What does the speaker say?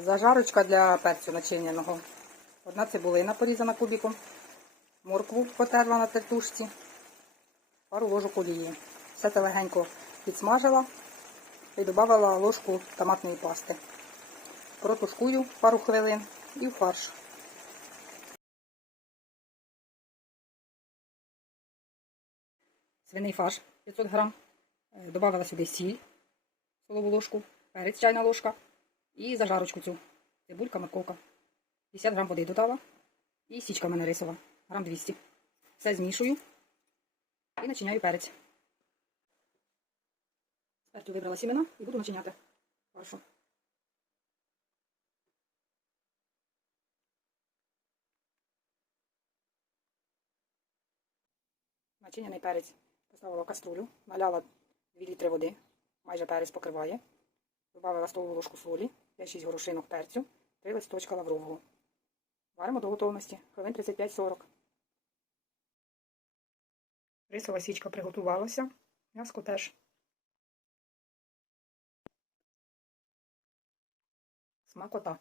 Зажарочка для перцю начиненого. Одна цибулина порізана кубиком, моркву потерла на тертушці, пару ложок олії. Все це легенько підсмажила і додала ложку томатної пасти. Протушкую пару хвилин і в фарш. Свиний фарш 500 грам. Добавила сюди сіль, столову ложку, перець чайна ложка і зажарочку цю. Цибулька, морковка. 50 грам води додала. І січка в мене рисова, грам 200. Все змішую і начиняю перець. Перцю вибрала сімена і буду начиняти фаршу. Начиняний перець поставила в каструлю, наляла 2 літри води, майже перець покриває. Добавила столову ложку солі, 5-6 горошинок перцю, 3 листочка лаврового. Варимо до готовності, хвилин 35-40. Рисова січка приготувалася, м'яско теж. Смакота.